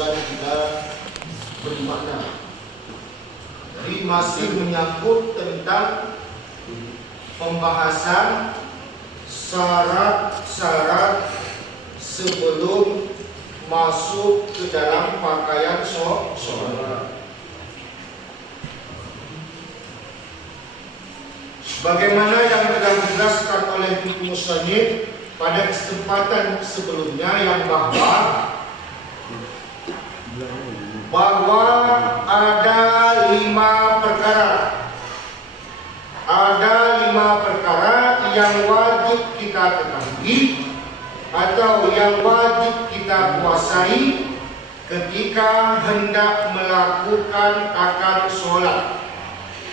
barusan kita beri makna. Jadi masih menyangkut tentang pembahasan syarat-syarat sebelum masuk ke dalam pakaian sholat. Sebagaimana yang telah dijelaskan oleh musannif pada kesempatan sebelumnya, yang bahwa ada 5 perkara. Ada 5 perkara yang wajib kita ketahui atau yang wajib kita kuasai ketika hendak melakukan akad sholat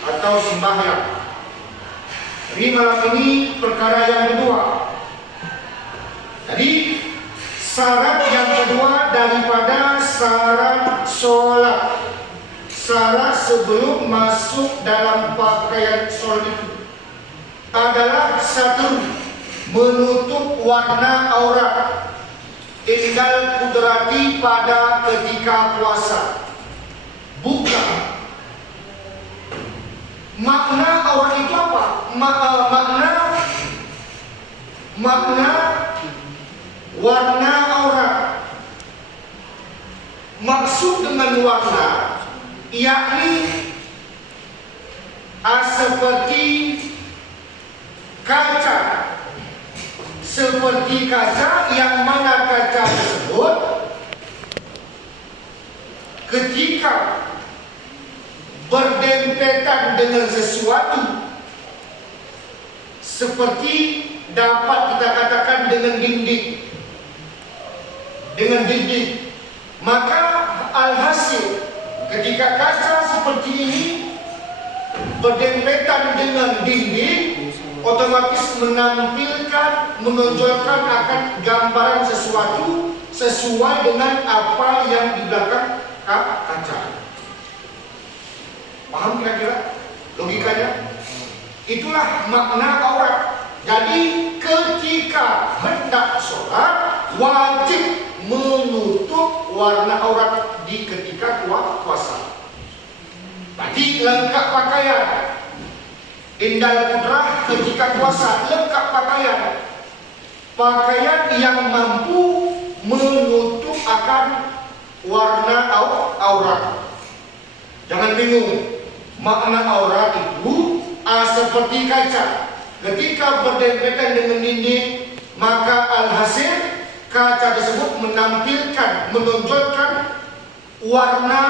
atau sembahyang. Jadi malam ini perkara yang kedua. Jadi syarat yang kedua daripada syarat sholat, syarat sebelum masuk dalam pakaian sholat itu adalah 1. Menutup warna aurat indal kudrati pada ketika puasa. Bukan. Makna aurat itu apa? Makna warna aurat. Maksud dengan warna yakni seperti kaca. Seperti kaca, yang mana kaca tersebut ketika berdempetan dengan sesuatu, seperti dapat kita katakan dengan dinding, maka alhasil ketika kaca seperti ini berdempetan dengan dinding, otomatis menonjolkan akan gambaran sesuatu sesuai dengan apa yang di belakang kaca. Paham kira-kira logikanya? Itulah makna aurat. Jadi ketika hendak sholat wajib menutup warna aurat di ketika puasa. Tadi lengkap pakaian. Indal kudrah ketika puasa lengkap pakaian. Pakaian yang mampu menutup akan warna aurat. Jangan bingung. Makna aurat itu seperti kaca. Ketika berdempetan dengan dinding, maka alhasil kaca tersebut menonjolkan warna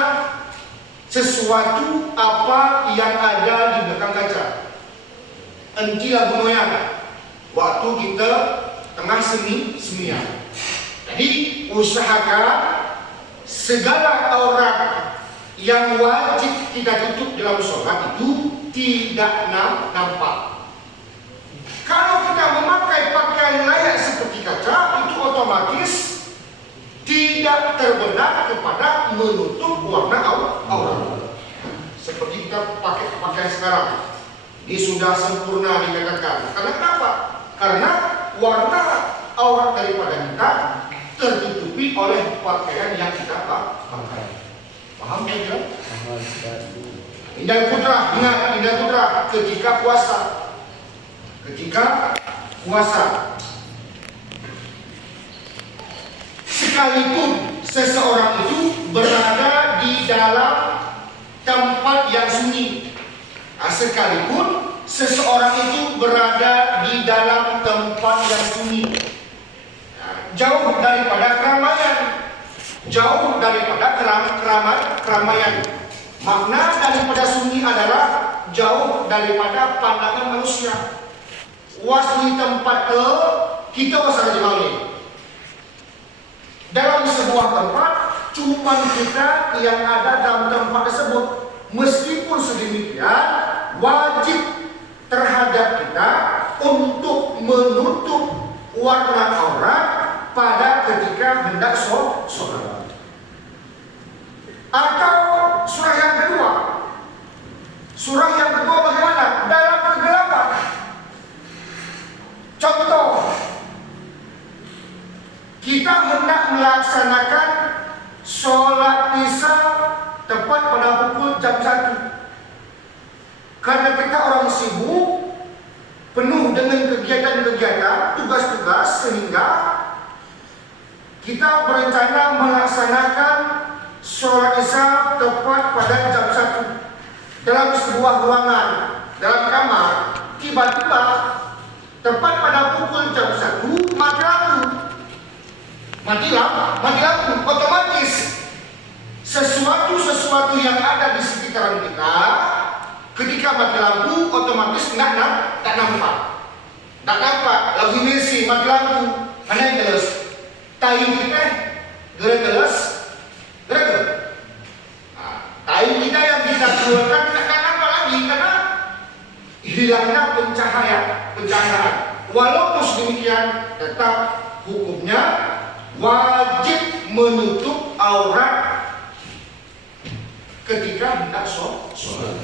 sesuatu apa yang ada di belakang kaca. Entilah bunoyan waktu kita tengah semian. Jadi usahakan segala aurat yang wajib kita tutup dalam sholat itu tidak nampak. Kalau kita memakai pakaian layak seperti kaca, itu otomatis tidak terbenak kepada menutup warna aurat. Seperti kita pakai pakaian sekarang, ini sudah sempurna dikatakan. Karena kenapa? Karena warna aurat daripada kita tertutupi oleh pakaian yang kita pakai. Paham ya? Indal kudrah, ingat indal kudrah ketika puasa. Sekalipun seseorang itu berada di dalam tempat yang sunyi. Sekalipun seseorang itu berada di dalam tempat yang sunyi, jauh daripada keramaian, jauh daripada keramaian. Makna daripada sunyi adalah jauh daripada pandangan manusia. Wasni tempat kita usah jauh. Dalam sebuah tempat cuma kita yang ada dalam tempat tersebut. Meskipun sedemikian, wajib terhadap kita untuk menutup warna aurat pada ketika hendak sholat. Atau surah yang kedua. Surah yang kedua bagaimana? Dalam kegelapan. Contoh, kita hendak melaksanakan sholat jam 1. Karena kita orang sibuk, penuh dengan kegiatan-kegiatan, tugas-tugas, sehingga kita berencana melaksanakan sholat Isya tepat pada jam 1 dalam sebuah ruangan, dalam kamar. Tiba-tiba tepat pada pukul jam 1 mati lampu. Mati lampu, otomatis sesuatu yang ada di sekitaran kita ketika mati lampu otomatis nggak nampak. Lagi misi mati lampu, mana yang jelas? Tai kita gerak. Tai kita yang kita keluarkan nggak nampak lagi karena hilangnya pencahayaan. Walaupun demikian, tetap hukumnya wajib menutup aurat ketika hendak sholat.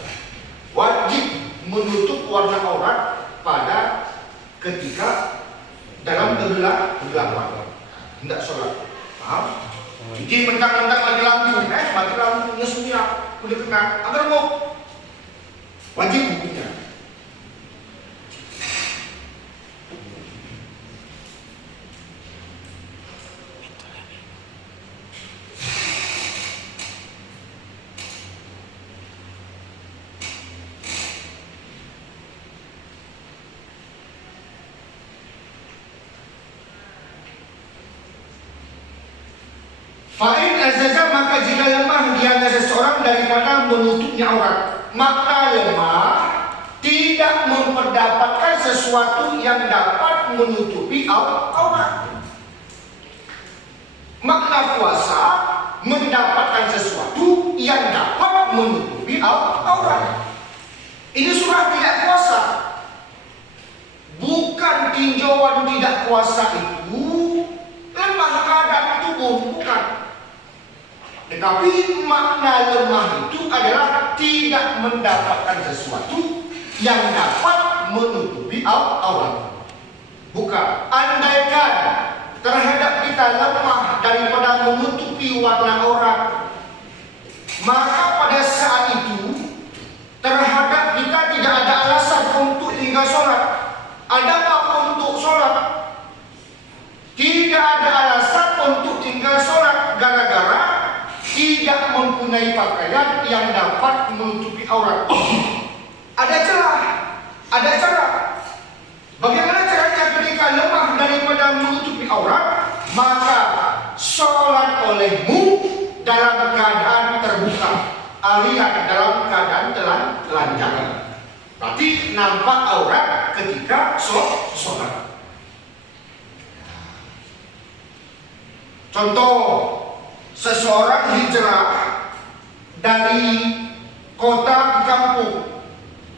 Wajib menutup warna aurat pada ketika dalam kegelapan hendak sholat. Paham? Jadi mentang-mentang mati lampunya sudah kena. Agar mau wajib hukumnya. Fa'in azaza, maka jika lemah dianya seseorang daripada menutupnya aurat. Maka lemah tidak memperdapatkan sesuatu yang dapat menutupi aurat. Makna puasa mendapatkan sesuatu yang dapat menutupi aurat. Ini surah tidak puasa. Bukan tinjauan tidak puasa itu lemah keadaan tubuh, bukan. Tetapi makna lemah itu adalah tidak mendapatkan sesuatu yang dapat menutupi aurat. Bukan. Andaikan terhadap kita lemah daripada menutupi warna aurat, maka pada saat itu terhadap kita tidak ada alasan untuk tinggal sholat. Adakah untuk sholat? Tidak ada alasan untuk tinggal sholat gara-gara tidak mempunyai pakaian yang dapat menutupi aurat. Ada cara. Bagaimana caranya ketika lemah daripada menutupi aurat? Maka sholat olehmu dalam keadaan terbuka, alias dalam keadaan telanjang. Berarti nampak aurat ketika sholat. Contoh, seseorang hijrah dari kota ke kampung.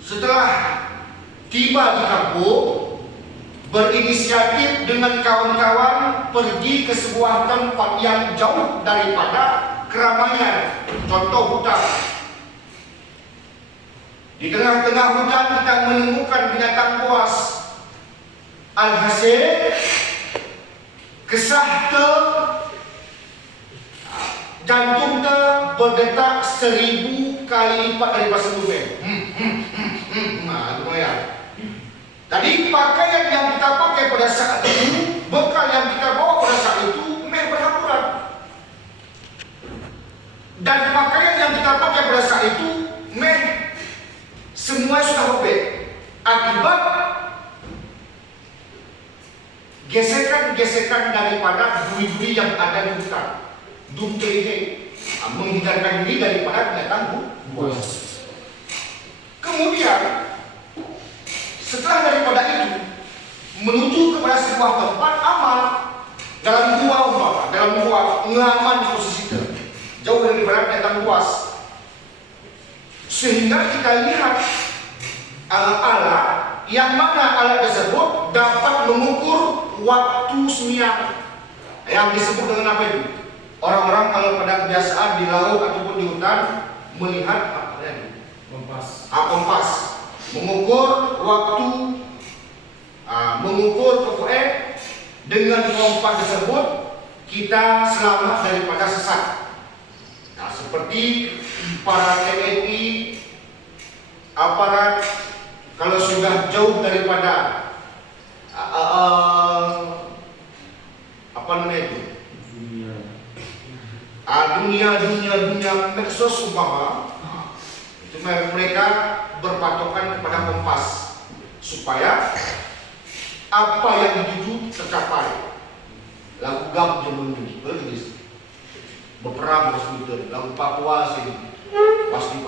Setelah tiba di kampung, berinisiatif dengan kawan-kawan pergi ke sebuah tempat yang jauh daripada keramaian. Contoh hutan. Di tengah-tengah hutan kita menemukan binatang buas. Alhasil kesah jantung berdetak 1000 kali lipat daripada sebelumnya. Lumayan. Tadi pakaian yang kita pakai pada saat itu, bekal yang kita bawa pada saat itu berhamburan. Dan pakaian yang kita pakai pada saat itu semua sudah robek akibat gesekan daripada duri-duri yang ada di hutan. Menghindarkan diri daripada binatang buas. Kemudian setelah daripada itu menuju kepada sebuah tempat amal dalam gua ngaman di posisi itu jauh daripada binatang buas, sehingga kita lihat alat-alat yang mana alat tersebut dapat mengukur waktu sembiang yang disebut dengan apa itu? Orang-orang kalau pada kebiasaan di laut ataupun di hutan melihat apa ini? Kompas. Mengukur waktu, mengukur pokoknya dengan kompas tersebut kita selamat daripada sesat. Nah, seperti para TNI, aparat, kalau sudah jauh daripada apa namanya itu? Dunia medsos umpama, itu mereka berpatokan kepada kompas supaya apa yang dituju tercapai. Lagu gam zaman dulu, berperang bersekutu, lagu Papua sini, pasti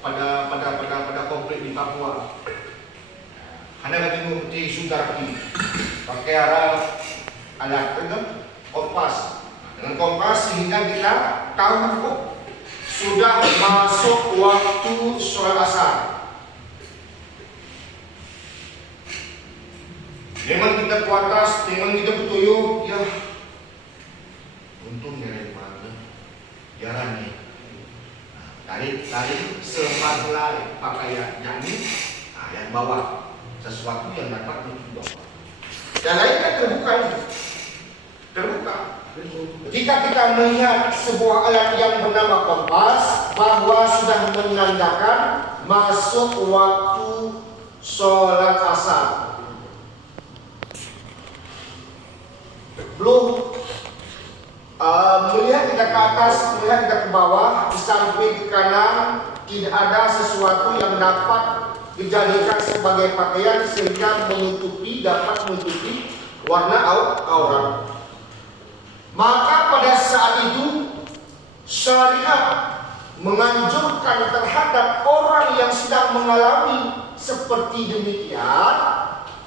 pada konflik di Papua. Anda lagi mengikuti Sudarki, pakai alat kompas. Dengan kompas sehingga kita tahu kok sudah masuk waktu sholat asar. Memang kita ke atas, memang kita betuyuk, ya untungnya dari mana? Jarang nih. Tarik sebagai pakaian yang ini, yang bawah sesuatu yang dapat menutup bawah. Yang lain kan terbuka. Jika kita melihat sebuah alat yang bernama kompas, bahwa sudah menandakan masuk waktu sholat asar. Belum melihat kita ke atas, melihat kita ke bawah, di samping ke kanan, tidak ada sesuatu yang dapat dijadikan sebagai pakaian sehingga dapat menutupi warna aurat. Maka pada saat itu syariat menganjurkan terhadap orang yang sedang mengalami seperti demikian,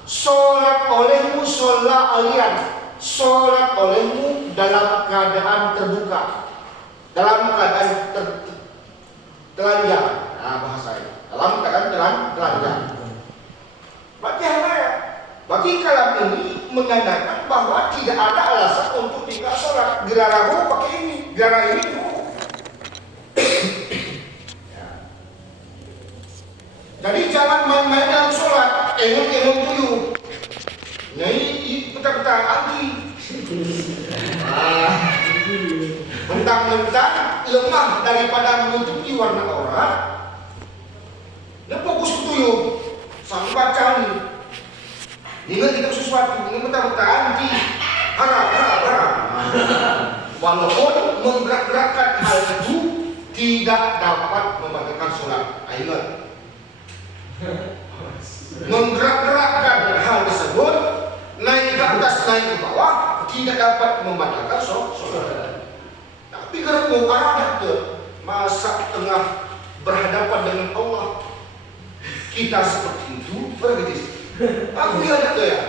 sholat olehmu sholat alian, sholat olehmu dalam keadaan terbuka, dalam keadaan telanjang. Bahasanya dalam keadaan telanjang. Berarti apa ya? Bagi kalam ini menandakan bahwa tidak ada alasan untuk tidak sholat. Gerarahu pakai ini, gerara ini. Jadi jangan main-main dalam sholat, engok-engok dulu. Nah ini betul-betul anti. Mentang-mentang lemah daripada menutupi warna aurat. Nah fokus betuyuk, sampai baca nih. Ingat tidak sesuatu, ini betul-betul anti. Harap. Walaupun menggerak-gerakkan hal itu tidak dapat membatalkan sholat. Ingat. Menggerak-gerakkan hal tersebut, naik ke atas, naik ke bawah, tidak dapat membatalkan sholat. Tapi kalau arahnya ke masa tengah berhadapan dengan Allah, kita seperti itu bergerak. Aku lihat itu ya,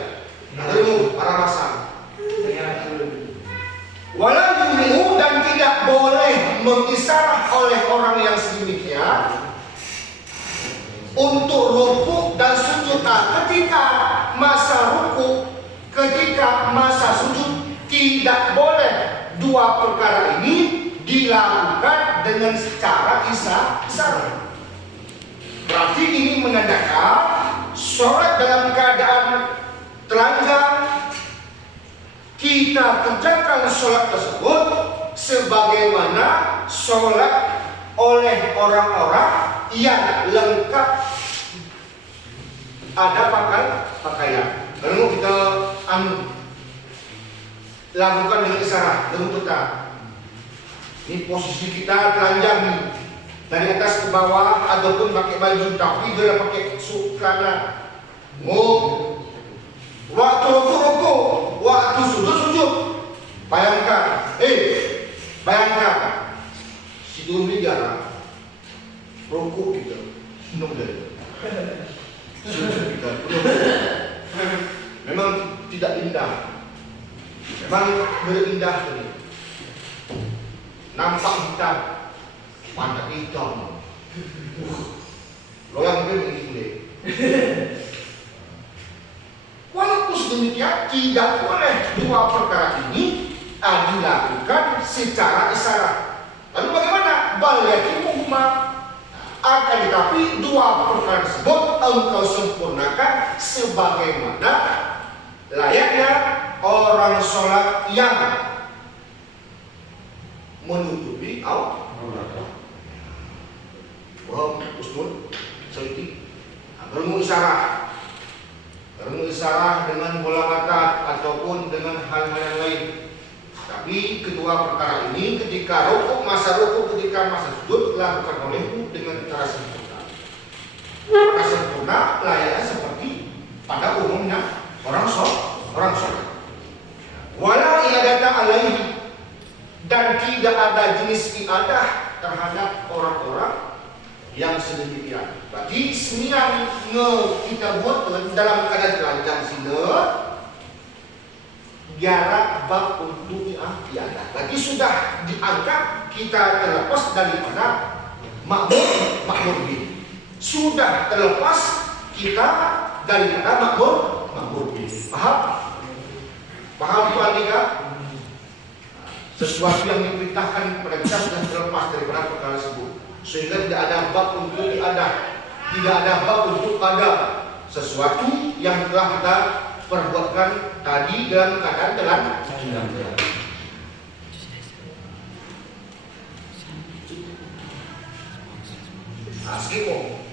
lalu arah masa. Walau yumi'u dan tidak boleh mengisarah oleh orang yang sedemikian untuk rukuk dan sujud. Ketika masa rukuk, ketika masa sujud, tidak boleh dua perkara ini dilakukan dengan secara isyarat. Berarti ini menandakan sholat dalam keadaan telanjang, kita kerjakan sholat tersebut sebagaimana sholat oleh orang-orang yang lengkap ada pakaian. Lalu kita lakukan dengan isyarat, dengan peta. Ini posisi kita telanjang nih, dari atas ke bawah ataupun pakai baju, tapi dia pakai celana. Waktu rukuk, waktu sujud. Bayangkan, si dulu jarang rukuk kita, penuh dari sujud kita penuh. Memang tidak indah, memang berindah tadi. Nampak hitam, mata hitam. Loyang begini. Walaupun sedemikian, tidak boleh dua perkara ini dilakukan secara isyarat. Lalu bagaimana? Baliyakimuhuma. Akan tetapi dua perkara tersebut engkau sempurnakan sebagaimana layaknya orang sholat yang menutupi aurat. Wah, Ustul, Soiti. Ilmu isyarah. Ilmu isyarah dengan bola mata ataupun dengan hal-hal yang lain. Tapi kedua perkara ini ketika rukuk, masa rukuk, ketika masa sujud dilakukan olehmu dengan cara sempurna. Cara sempurna layaknya seperti pada umumnya orang sholat. Wala iadata alaihi, dan tidak ada jenis iadah terhadap orang-orang yang sedemikian. Berarti semiang kita buat dalam keadaan telanjang sini jarak bab untuk iadah. Berarti sudah dianggap kita terlepas daripada makmur bin. Sudah terlepas kita daripada makmur bin. Paham Tuhan Tiga? Sesuatu yang diperintahkan kepada kita sudah terlepas daripada perkara tersebut, sehingga tidak ada bab untuk iadah, tidak ada bab untuk qada. Sesuatu yang telah kita perbuatkan tadi dalam keadaan telan. Skip.